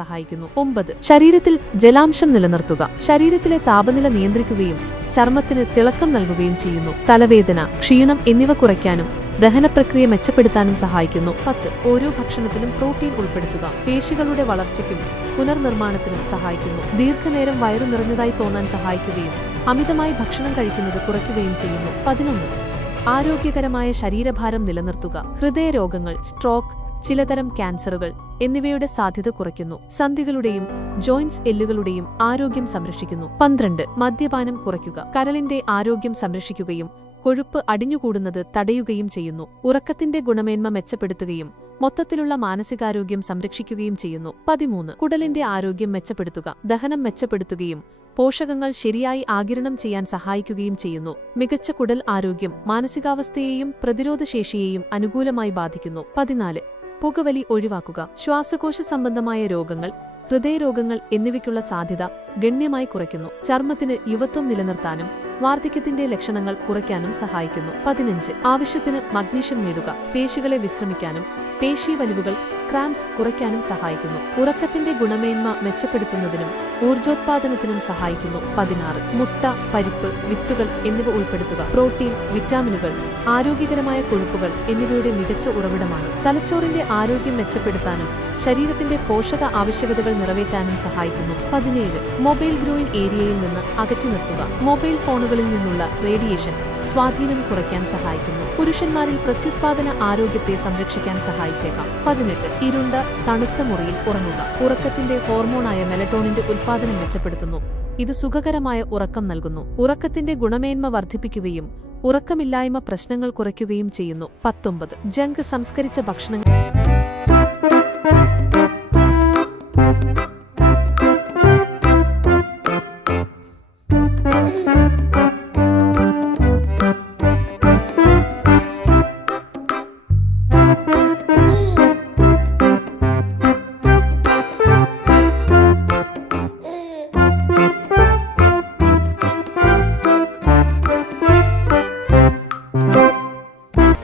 സഹായിക്കുന്നു. 9. ശരീരത്തിൽ ജലാംശം നിലനിർത്തുക. ശരീരത്തിലെ താപനില നിയന്ത്രിക്കുകയും ചർമ്മത്തിന് തിളക്കം നൽകുകയും ചെയ്യുന്നു. തലവേദന, ക്ഷീണം എന്നിവ കുറയ്ക്കാനും ദഹനപ്രക്രിയ മെച്ചപ്പെടുത്താനും സഹായിക്കുന്നു. 10. ഓരോ ഭക്ഷണത്തിലും പ്രോട്ടീൻ ഉൾപ്പെടുത്തുക. പേശികളുടെ വളർച്ചയ്ക്കും പുനർനിർമ്മാണത്തിനും സഹായിക്കുന്നു. ദീർഘനേരം വയറു നിറഞ്ഞതായി തോന്നാൻ സഹായിക്കുകയും അമിതമായി ഭക്ഷണം കഴിക്കുന്നത് കുറയ്ക്കുകയും ചെയ്യുന്നു. 11. ആരോഗ്യകരമായ ശരീരഭാരം നിലനിർത്തുക. ഹൃദയരോഗങ്ങൾ, സ്ട്രോക്ക്, ചിലതരം ക്യാൻസറുകൾ എന്നിവയുടെ സാധ്യത കുറയ്ക്കുന്നു. സന്ധികളുടെയും ജോയിന്റ്സ് എല്ലുകളുടെയും ആരോഗ്യം സംരക്ഷിക്കുന്നു. 12. മദ്യപാനം കുറയ്ക്കുക. കരളിന്റെ ആരോഗ്യം സംരക്ഷിക്കുകയും കൊഴുപ്പ് അടിഞ്ഞുകൂടുന്നത് തടയുകയും ചെയ്യുന്നു. ഉറക്കത്തിന്റെ ഗുണമേന്മ മെച്ചപ്പെടുത്തുകയും മൊത്തത്തിലുള്ള മാനസികാരോഗ്യം സംരക്ഷിക്കുകയും ചെയ്യുന്നു. 13. കുടലിന്റെ ആരോഗ്യം മെച്ചപ്പെടുത്തുക. ദഹനം മെച്ചപ്പെടുത്തുകയും പോഷകങ്ങൾ ശരിയായി ആഗിരണം ചെയ്യാൻ സഹായിക്കുകയും ചെയ്യുന്നു. മികച്ച കുടൽ ആരോഗ്യം മാനസികാവസ്ഥയെയും പ്രതിരോധശേഷിയെയും അനുകൂലമായി ബാധിക്കുന്നു. 14. പുകവലി ഒഴിവാക്കുക. ശ്വാസകോശ സംബന്ധമായ രോഗങ്ങൾ, ഹൃദയരോഗങ്ങൾ എന്നിവയ്ക്കുള്ള സാധ്യത ഗണ്യമായി കുറയ്ക്കുന്നു. ചർമ്മത്തിന് യുവത്വം നിലനിർത്താനും വാർദ്ധക്യത്തിന്റെ ലക്ഷണങ്ങൾ കുറയ്ക്കാനും സഹായിക്കുന്നു. 15. ആവശ്യത്തിന് മഗ്നീഷ്യം നേടുക. പേശികളെ വിശ്രമിക്കാനും പേശി വലിവുകൾ, ക്രാംസ് കുറയ്ക്കാനും സഹായിക്കുന്നു. ഉറക്കത്തിന്റെ ഗുണമേന്മ മെച്ചപ്പെടുത്തുന്നതിനും ഊർജോത്പാദനത്തിനും സഹായിക്കുന്നു. 16. മുട്ട, പരിപ്പ്, വിത്തുകൾ എന്നിവ ഉൾപ്പെടുത്തുക. പ്രോട്ടീൻ, വിറ്റാമിനുകൾ, ആരോഗ്യകരമായ കൊഴുപ്പുകൾ എന്നിവയുടെ മികച്ച ഉറവിടമാണ്. തലച്ചോറിന്റെ ആരോഗ്യം മെച്ചപ്പെടുത്താനും ശരീരത്തിന്റെ പോഷക ആവശ്യകതകൾ നിറവേറ്റാനും സഹായിക്കുന്നു. 17. മൊബൈൽ ഗ്രോയിൻ ഏരിയയിൽ നിന്ന് അകറ്റി നിർത്തുക. മൊബൈൽ ഫോണുകളിൽ നിന്നുള്ള റേഡിയേഷൻ സ്വാധീനം കുറയ്ക്കാൻ സഹായിക്കുന്നു. പുരുഷന്മാരിൽ പ്രത്യുത്പാദന ആരോഗ്യത്തെ സംരക്ഷിക്കാൻ സഹായിച്ചേക്കാം. 18. ഇരുണ്ട, തണുത്ത മുറിയിൽ ഉറങ്ങുക. ഉറക്കത്തിന്റെ ഹോർമോണായ മെലറ്റോണിന്റെ ഉൽപ്പാദനം മെച്ചപ്പെടുത്തുന്നു. ഇത് സുഖകരമായ ഉറക്കം നൽകുന്നു. ഉറക്കത്തിന്റെ ഗുണമേന്മ വർദ്ധിപ്പിക്കുകയും ഉറക്കമില്ലായ്മ പ്രശ്നങ്ങൾ കുറയ്ക്കുകയും ചെയ്യുന്നു. 19. ജങ്ക് സംസ്കരിച്ച ഭക്ഷണങ്ങൾ.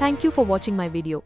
Thank you for watching my video.